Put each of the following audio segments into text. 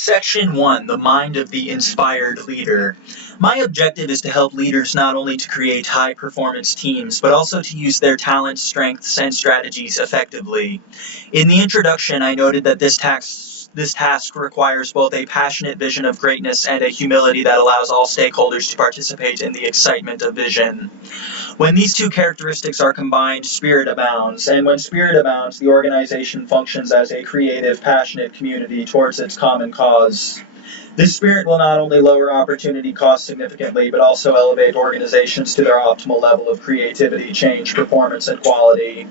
Section 1, the mind of the inspired leader. My objective is to help leaders not only to create high-performance teams, but also to use their talents, strengths, and strategies effectively. In the introduction, I noted that this task requires both a passionate vision of greatness and a humility that allows all stakeholders to participate in the excitement of vision. When these two characteristics are combined, spirit abounds, and when spirit abounds, the organization functions as a creative, passionate community towards its common cause. This spirit will not only lower opportunity costs significantly, but also elevate organizations to their optimal level of creativity, change, performance, and quality.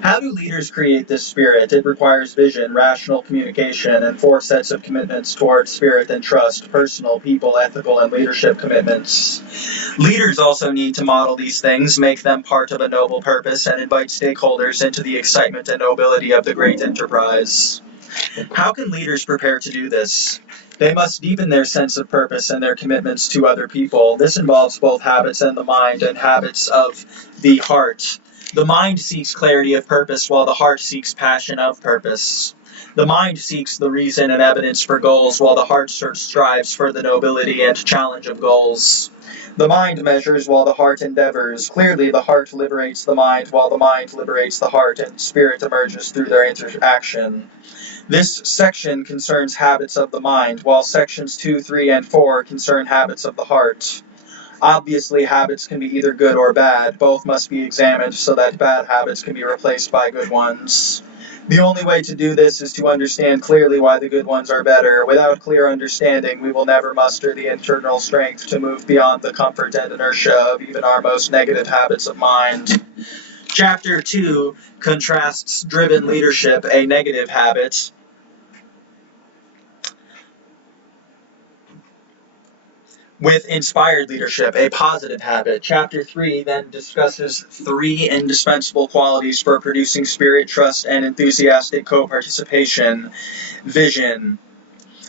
How do leaders create this spirit? It requires vision, rational communication, and 4 sets of commitments towards spirit and trust: personal, people, ethical, and leadership commitments. Leaders also need to model these things, make them part of a noble purpose, and invite stakeholders into the excitement and nobility of the great enterprise. How can leaders prepare to do this? They must deepen their sense of purpose and their commitments to other people. This involves both habits in the mind and habits of the heart. The mind seeks clarity of purpose, while the heart seeks passion of purpose. The mind seeks the reason and evidence for goals, while the heart strives for the nobility and challenge of goals. The mind measures while the heart endeavors. Clearly, the heart liberates the mind, while the mind liberates the heart, and spirit emerges through their interaction. This section concerns habits of the mind, while sections 2, 3, and 4 concern habits of the heart. Obviously, habits can be either good or bad. Both must be examined so that bad habits can be replaced by good ones. The only way to do this is to understand clearly why the good ones are better. Without clear understanding, we will never muster the internal strength to move beyond the comfort and inertia of even our most negative habits of mind. Chapter 2 contrasts driven leadership, a negative habit, with inspired leadership, a positive habit. Chapter 3 then discusses 3 indispensable qualities for producing spirit, trust, and enthusiastic co-participation: vision,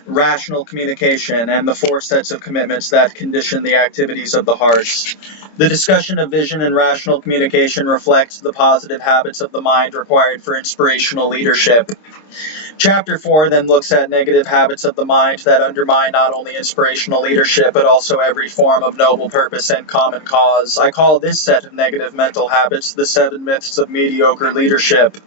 rational communication, and the 4 sets of commitments that condition the activities of the heart. The discussion of vision and rational communication reflects the positive habits of the mind required for inspirational leadership. Chapter 4 then looks at negative habits of the mind that undermine not only inspirational leadership, but also every form of noble purpose and common cause. I call this set of negative mental habits the 7 myths of mediocre leadership.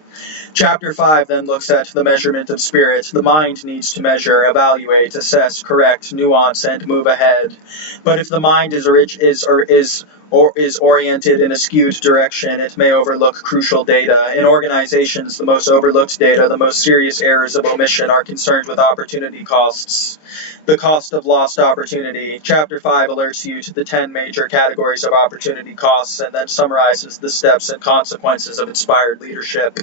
Chapter 5 then looks at the measurement of spirit. The mind needs to measure, evaluate, assess, correct, nuance, and move ahead. But if the mind is oriented in a skewed direction, it may overlook crucial data. In organizations, the most overlooked data, the most serious errors of omission, are concerned with opportunity costs. The cost of lost opportunity. Chapter 5 alerts you to the 10 major categories of opportunity costs and then summarizes the steps and consequences of inspired leadership.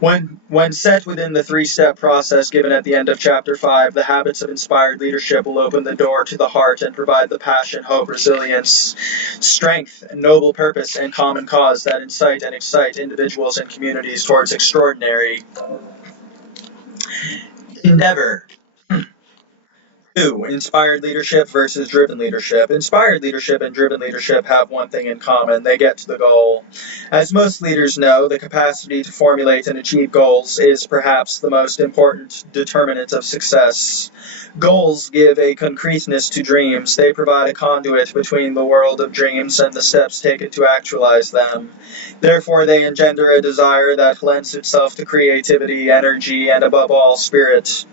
When set within the 3-step process given at the end of Chapter 5, the habits of inspired leadership will open the door to the heart and provide the passion, hope, resilience, strength, noble purpose, and common cause that incite and excite individuals and communities towards extraordinary endeavor. 2. Inspired leadership versus driven leadership. Inspired leadership and driven leadership have one thing in common: they get to the goal. As most leaders know, the capacity to formulate and achieve goals is perhaps the most important determinant of success. Goals give a concreteness to dreams. They provide a conduit between the world of dreams and the steps taken to actualize them. Therefore, they engender a desire that lends itself to creativity, energy, and above all, spirit.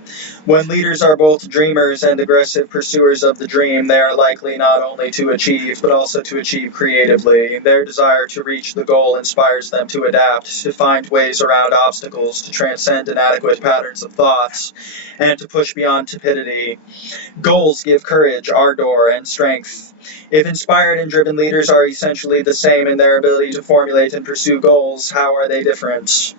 When leaders are both dreamers and aggressive pursuers of the dream, they are likely not only to achieve, but also to achieve creatively. Their desire to reach the goal inspires them to adapt, to find ways around obstacles, to transcend inadequate patterns of thoughts, and to push beyond tepidity. Goals give courage, ardor, and strength. If inspired and driven leaders are essentially the same in their ability to formulate and pursue goals, how are they different?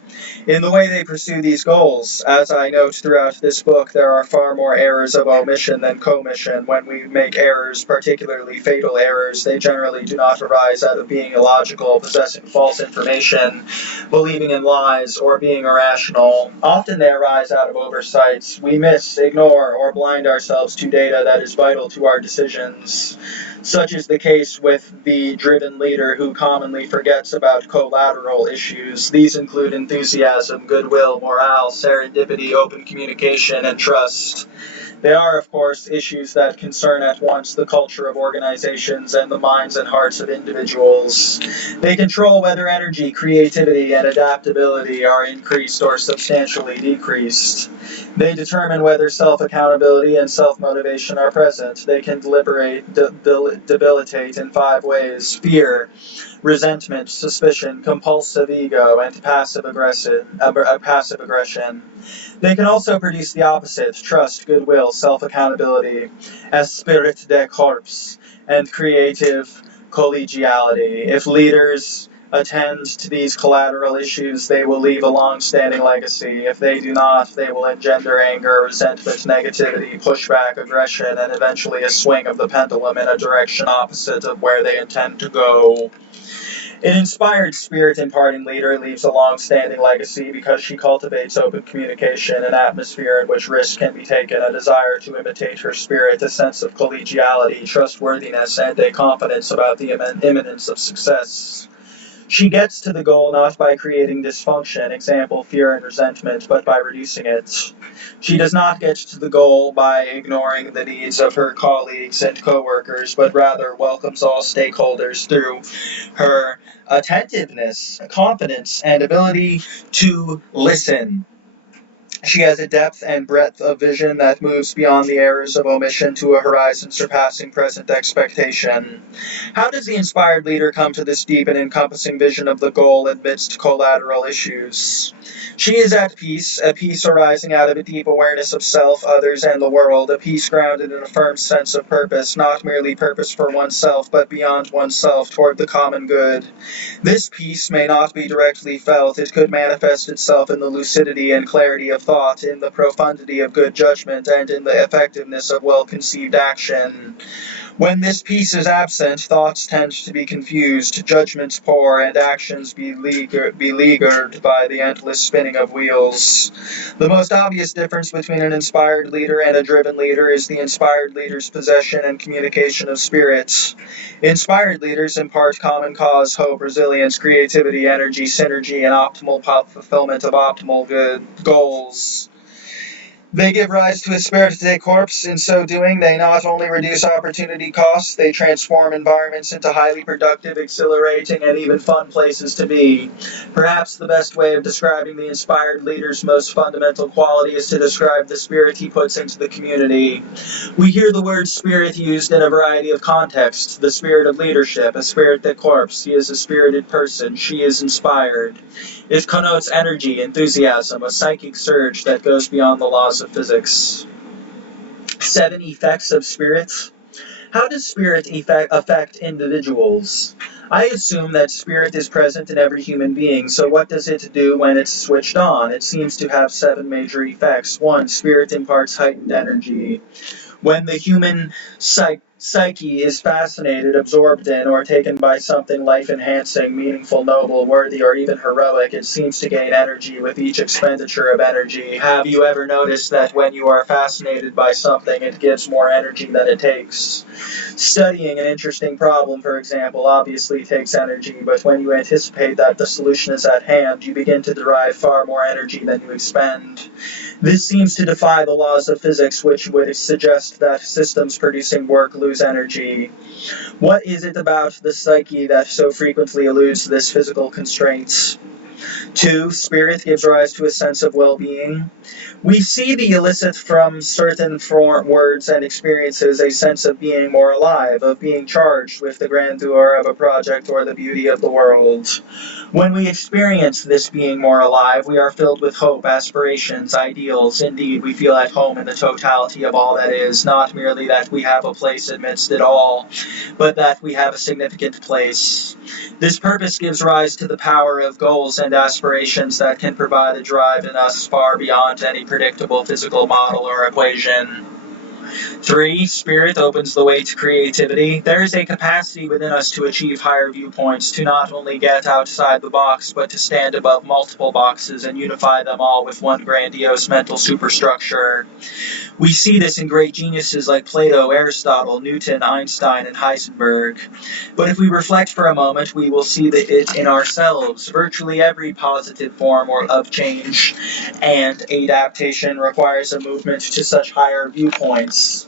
In the way they pursue these goals. As I note throughout this book, there are far more errors of omission omission than commission. When we make errors, particularly fatal errors, they generally do not arise out of being illogical, possessing false information, believing in lies, or being irrational. Often they arise out of oversights. We miss, ignore, or blind ourselves to data that is vital to our decisions. Such is the case with the driven leader who commonly forgets about collateral issues. These include enthusiasm, goodwill, morale, serendipity, open communication, and trust. They are, of course, issues that concern at once the culture of organizations and the minds and hearts of individuals. They control whether energy, creativity, and adaptability are increased or substantially decreased. They determine whether self-accountability and self-motivation are present. They can debilitate in 5 ways: fear, resentment, suspicion, compulsive ego, and passive aggression. They can also produce the opposite: trust, goodwill, self-accountability, esprit de corps, and creative collegiality. If leaders attend to these collateral issues, they will leave a long-standing legacy. If they do not, they will engender anger, resentment, negativity, pushback, aggression, and eventually a swing of the pendulum in a direction opposite of where they intend to go. An inspired spirit-imparting leader leaves a long-standing legacy because she cultivates open communication, an atmosphere in which risks can be taken, a desire to imitate her spirit, a sense of collegiality, trustworthiness, and a confidence about the imminence of success. She gets to the goal not by creating dysfunction, example, fear and resentment, but by reducing it. She does not get to the goal by ignoring the needs of her colleagues and coworkers, but rather welcomes all stakeholders through her attentiveness, confidence, and ability to listen. She has a depth and breadth of vision that moves beyond the errors of omission to a horizon surpassing present expectation. How does the inspired leader come to this deep and encompassing vision of the goal amidst collateral issues? She is at peace, a peace arising out of a deep awareness of self, others, and the world, a peace grounded in a firm sense of purpose, not merely purpose for oneself, but beyond oneself toward the common good. This peace may not be directly felt. It could manifest itself in the lucidity and clarity of thought, in the profundity of good judgment, and in the effectiveness of well-conceived action. When this peace is absent, thoughts tend to be confused, judgments poor, and actions beleaguered by the endless spinning of wheels. The most obvious difference between an inspired leader and a driven leader is the inspired leader's possession and communication of spirit. Inspired leaders impart common cause, hope, resilience, creativity, energy, synergy, and optimal fulfillment of optimal good goals. They give rise to a spirit de corps. In so doing, they not only reduce opportunity costs, they transform environments into highly productive, exhilarating, and even fun places to be. Perhaps the best way of describing the inspired leader's most fundamental quality is to describe the spirit he puts into the community. We hear the word spirit used in a variety of contexts: the spirit of leadership, a spirit de corps. He is a spirited person. She is inspired. It connotes energy, enthusiasm, a psychic surge that goes beyond the laws of physics. 7 effects of spirit. How does spirit affect individuals? I assume that spirit is present in every human being, so what does it do when it's switched on? It seems to have 7 major effects. 1. Spirit imparts heightened energy. When the human psyche is fascinated, absorbed in, or taken by something life-enhancing, meaningful, noble, worthy, or even heroic, it seems to gain energy with each expenditure of energy. Have you ever noticed that when you are fascinated by something, it gives more energy than it takes? Studying an interesting problem, for example, obviously takes energy, but when you anticipate that the solution is at hand, you begin to derive far more energy than you expend. This seems to defy the laws of physics, which would suggest that systems producing work lose energy. What is it about the psyche that so frequently eludes this physical constraint? 2. Spirit gives rise to a sense of well-being. We see the elicit from certain words and experiences a sense of being more alive, of being charged with the grandeur of a project or the beauty of the world. When we experience this being more alive, we are filled with hope, aspirations, ideals. Indeed, we feel at home in the totality of all that is, not merely that we have a place amidst it all, but that we have a significant place. This purpose gives rise to the power of goals and aspirations that can provide a drive in us far beyond any predictable physical model or equation. 3. Spirit opens the way to creativity. There is a capacity within us to achieve higher viewpoints, to not only get outside the box, but to stand above multiple boxes and unify them all with one grandiose mental superstructure. We see this in great geniuses like Plato, Aristotle, Newton, Einstein, and Heisenberg. But if we reflect for a moment, we will see it in ourselves. Virtually every positive form of change and adaptation requires a movement to such higher viewpoints.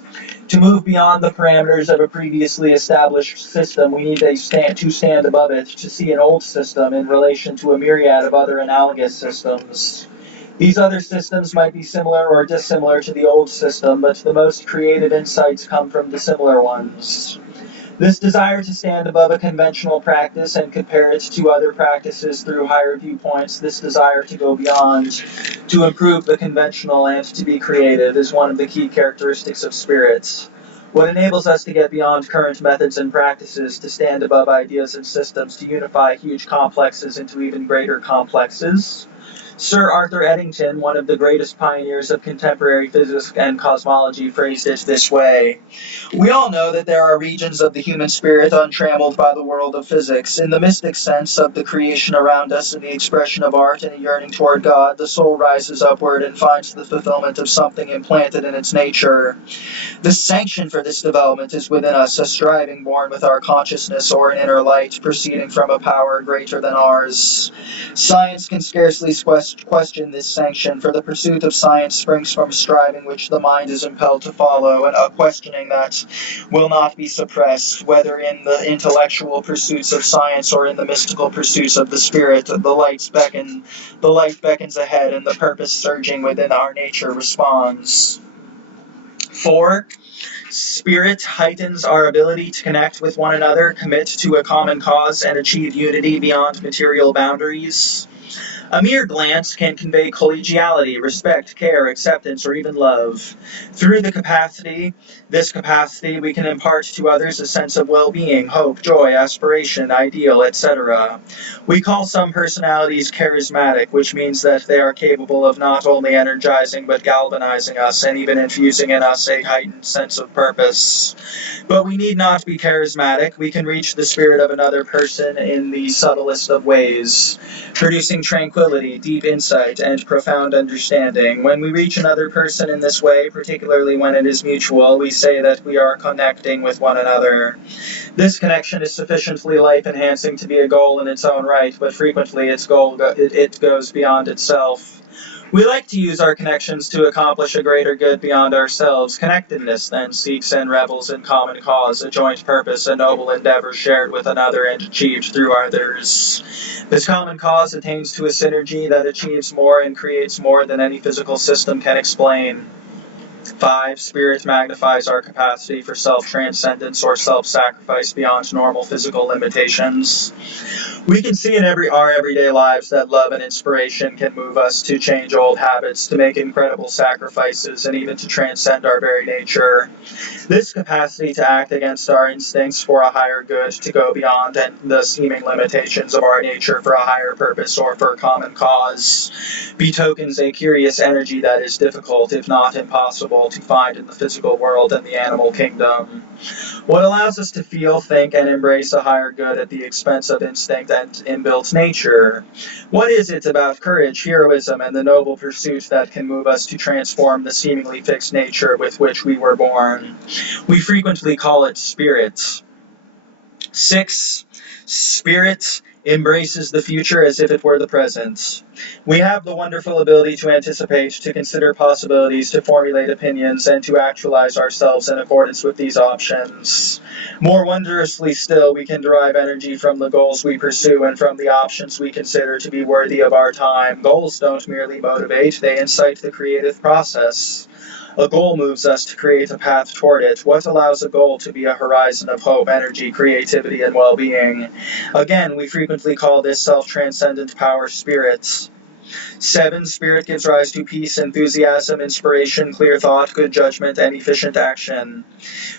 To move beyond the parameters of a previously established system, we need to stand above it, to see an old system in relation to a myriad of other analogous systems. These other systems might be similar or dissimilar to the old system, but the most creative insights come from the similar ones. This desire to stand above a conventional practice and compare it to other practices through higher viewpoints, this desire to go beyond, to improve the conventional and to be creative, is one of the key characteristics of spirits. What enables us to get beyond current methods and practices, to stand above ideas and systems, to unify huge complexes into even greater complexes. Sir Arthur Eddington, one of the greatest pioneers of contemporary physics and cosmology, phrased it this way: "We all know that there are regions of the human spirit untrammeled by the world of physics. In the mystic sense of the creation around us and the expression of art and a yearning toward God, the soul rises upward and finds the fulfillment of something implanted in its nature. The sanction for this development is within us, a striving born with our consciousness or an inner light, proceeding from a power greater than ours. Science can scarcely question this sanction, for the pursuit of science springs from a striving which the mind is impelled to follow, and a questioning that will not be suppressed, whether in the intellectual pursuits of science or in the mystical pursuits of the spirit. The light beckons ahead, and the purpose surging within our nature responds." 4. Spirit heightens our ability to connect with one another, commit to a common cause, and achieve unity beyond material boundaries. A mere glance can convey collegiality, respect, care, acceptance, or even love. Through this capacity, we can impart to others a sense of well-being, hope, joy, aspiration, ideal, etc. We call some personalities charismatic, which means that they are capable of not only energizing but galvanizing us, and even infusing in us a heightened sense of purpose. But we need not be charismatic. We can reach the spirit of another person in the subtlest of ways, producing tranquility, deep insight, and profound understanding. When we reach another person in this way, particularly when it is mutual, we say that we are connecting with one another. This connection is sufficiently life-enhancing to be a goal in its own right, but frequently it goes beyond itself. We like to use our connections to accomplish a greater good beyond ourselves. Connectedness, then, seeks and revels in common cause, a joint purpose, a noble endeavor shared with another and achieved through others. This common cause attains to a synergy that achieves more and creates more than any physical system can explain. 5. Spirit magnifies our capacity for self-transcendence or self-sacrifice beyond normal physical limitations. We can see in our everyday lives that love and inspiration can move us to change old habits, to make incredible sacrifices, and even to transcend our very nature. This capacity to act against our instincts for a higher good, to go beyond the seeming limitations of our nature for a higher purpose or for a common cause, betokens a curious energy that is difficult, if not impossible, to find in the physical world and the animal kingdom. What allows us to feel, think, and embrace a higher good at the expense of instinct and inbuilt nature? What is it about courage, heroism, and the noble pursuit that can move us to transform the seemingly fixed nature with which we were born? We frequently call it spirit. 6. Spirit embraces the future as if it were the present. We have the wonderful ability to anticipate, to consider possibilities, to formulate opinions, and to actualize ourselves in accordance with these options. More wondrously still, we can derive energy from the goals we pursue and from the options we consider to be worthy of our time. Goals don't merely motivate, they incite the creative process. A goal moves us to create a path toward it. What allows a goal to be a horizon of hope, energy, creativity, and well-being? Again, we frequently call this self-transcendent power spirit. 7. Spirit gives rise to peace, enthusiasm, inspiration, clear thought, good judgment, and efficient action.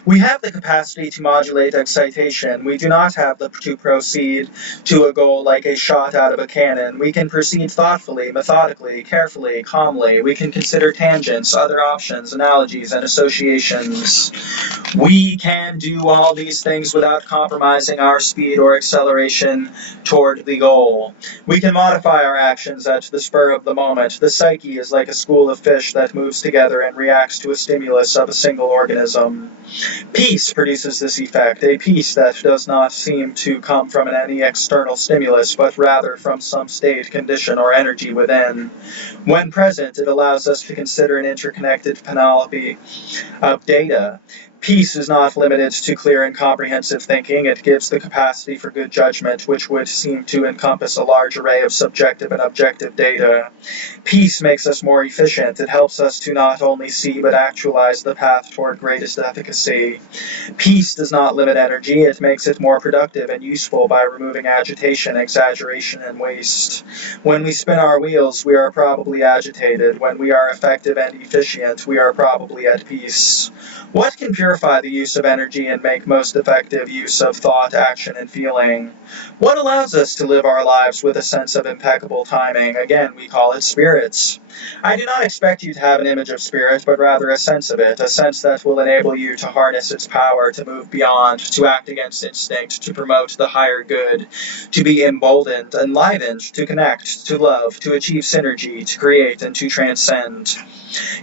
We have the capacity to modulate excitation. We do not have to proceed to a goal like a shot out of a cannon. We can proceed thoughtfully, methodically, carefully, calmly. We can consider tangents, other options, analogies, and associations. We can do all these things without compromising our speed or acceleration toward the goal. We can modify our actions at the spur of the moment. The psyche is like a school of fish that moves together and reacts to a stimulus of a single organism. Peace produces this effect, a peace that does not seem to come from any external stimulus, but rather from some state, condition, or energy within. When present, it allows us to consider an interconnected panoply of data. Peace is not limited to clear and comprehensive thinking. It gives the capacity for good judgment, which would seem to encompass a large array of subjective and objective data. Peace makes us more efficient. It helps us to not only see but actualize the path toward greatest efficacy. Peace does not limit energy. It makes it more productive and useful by removing agitation, exaggeration, and waste. When we spin our wheels, we are probably agitated. When we are effective and efficient, we are probably at peace. What can purify the use of energy and make most effective use of thought, action, and feeling? What allows us to live our lives with a sense of impeccable timing? Again, we call it spirits. I do not expect you to have an image of spirit, but rather a sense of it, a sense that will enable you to harness its power, to move beyond, to act against instinct, to promote the higher good, to be emboldened, enlivened, to connect, to love, to achieve synergy, to create, and to transcend.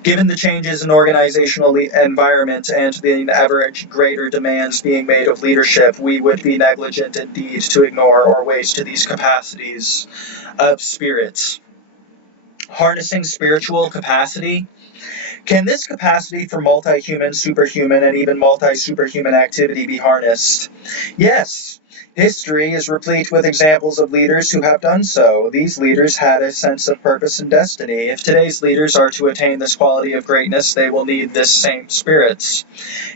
Given the changes in organizational environment and the ever greater demands being made of leadership, we would be negligent indeed to ignore or waste these capacities of spirit. Harnessing spiritual capacity. Can this capacity for multi-human, superhuman, and even multi-superhuman activity be harnessed? Yes. History is replete with examples of leaders who have done so. These leaders had a sense of purpose and destiny. If today's leaders are to attain this quality of greatness, they will need this same spirit.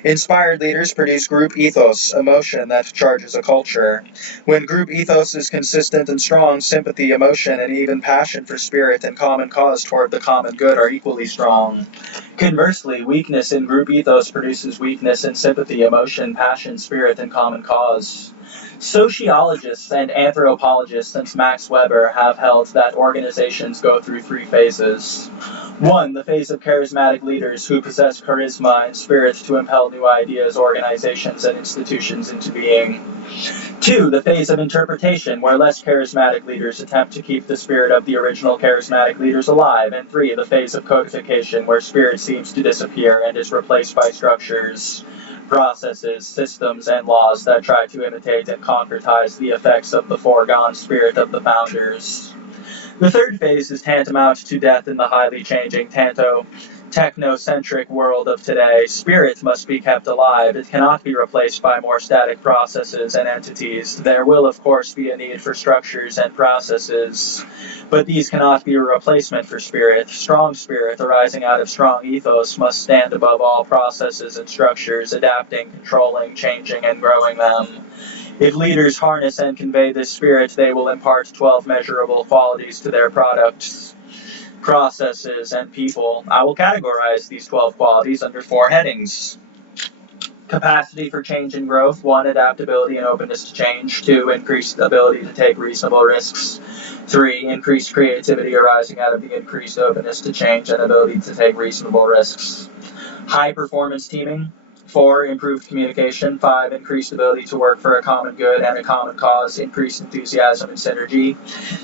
Inspired leaders produce group ethos, emotion that charges a culture. When group ethos is consistent and strong, sympathy, emotion, and even passion for spirit and common cause toward the common good are equally strong. Conversely, weakness in group ethos produces weakness in sympathy, emotion, passion, spirit, and common cause. Sociologists and anthropologists since Max Weber have held that organizations go through 3 phases. 1. The phase of charismatic leaders who possess charisma and spirit to impel new ideas, organizations, and institutions into being. 2. The phase of interpretation, where less charismatic leaders attempt to keep the spirit of the original charismatic leaders alive. And 3. The phase of codification, where spirit seems to disappear and is replaced by structures, processes, systems, and laws that try to imitate and concretize the effects of the foregone spirit of the founders. The third phase is tantamount to death in the highly changing technocentric world of today. Spirit must be kept alive. It cannot be replaced by more static processes and entities. There will, of course, be a need for structures and processes, but these cannot be a replacement for spirit. Strong spirit, arising out of strong ethos, must stand above all processes and structures, adapting, controlling, changing, and growing them. If leaders harness and convey this spirit, they will impart 12 measurable qualities to their products, processes, and people. I will categorize these 12 qualities under 4 headings. Capacity for change and growth. 1. Adaptability and openness to change. 2. Increased ability to take reasonable risks. 3. Increased creativity arising out of the increased openness to change and ability to take reasonable risks. High performance teaming. 4. Improved communication. 5. Increased ability to work for a common good and a common cause. Increased enthusiasm and synergy.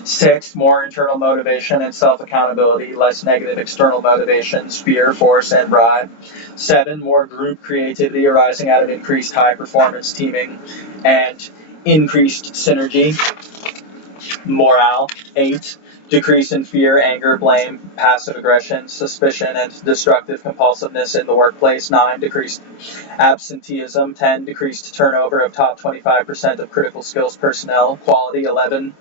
6. More internal motivation and self-accountability. Less negative external motivations, fear, force, and bribe. 7. More group creativity arising out of increased high performance teaming and increased synergy. Morale. 8. Decrease in fear, anger, blame, passive aggression, suspicion, and destructive compulsiveness in the workplace. 9. Decreased absenteeism. 10. Decreased turnover of top 25% of critical skills personnel. Quality. 11.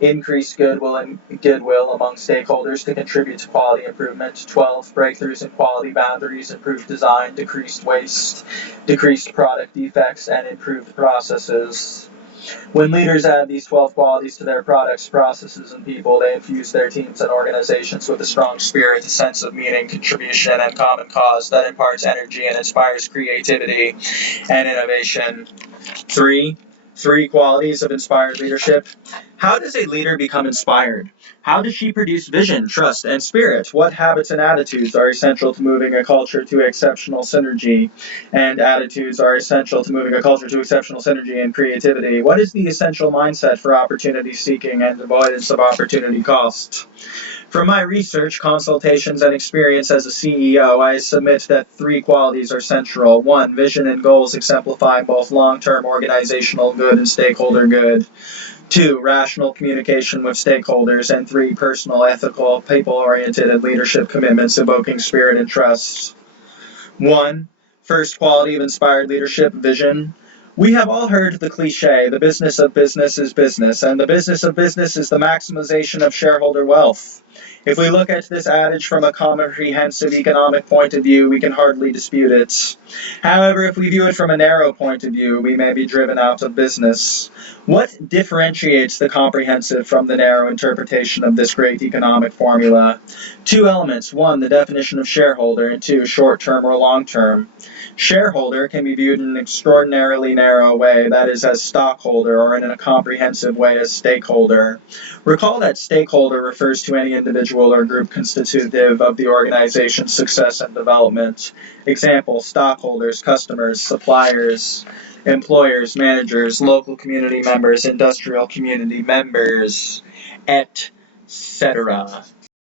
Increased goodwill among stakeholders to contribute to quality improvement. 12. Breakthroughs in quality boundaries, improved design, decreased waste, decreased product defects, and improved processes. When leaders add these 12 qualities to their products, processes, and people, they infuse their teams and organizations with a strong spirit, a sense of meaning, contribution, and common cause that imparts energy and inspires creativity and innovation. Three qualities of inspired leadership. How does a leader become inspired? How does she produce vision, trust, and spirit? What habits and attitudes are essential to moving a culture to exceptional synergy? And attitudes are essential to moving a culture to exceptional synergy and creativity. What is the essential mindset for opportunity seeking and avoidance of opportunity cost? From my research, consultations, and experience as a CEO, I submit that three qualities are central. 1. Vision and goals exemplify both long-term organizational good and stakeholder good. 2. Rational communication with stakeholders. And 3. Personal, ethical, people-oriented, and leadership commitments evoking spirit and trust. 1. First quality of inspired leadership, vision. We have all heard the cliche, the business of business is business, and the business of business is the maximization of shareholder wealth. If we look at this adage from a comprehensive economic point of view, we can hardly dispute it. However, if we view it from a narrow point of view, we may be driven out of business. What differentiates the comprehensive from the narrow interpretation of this great economic formula? Two elements. 1, the definition of shareholder, and 2, short-term or long-term. Shareholder can be viewed in an extraordinarily narrow way, that is, as stockholder, or in a comprehensive way as stakeholder. Recall that stakeholder refers to any individual or group constitutive of the organization's success and development. Example, stockholders, customers, suppliers, employers, managers, local community members, industrial community members, etc.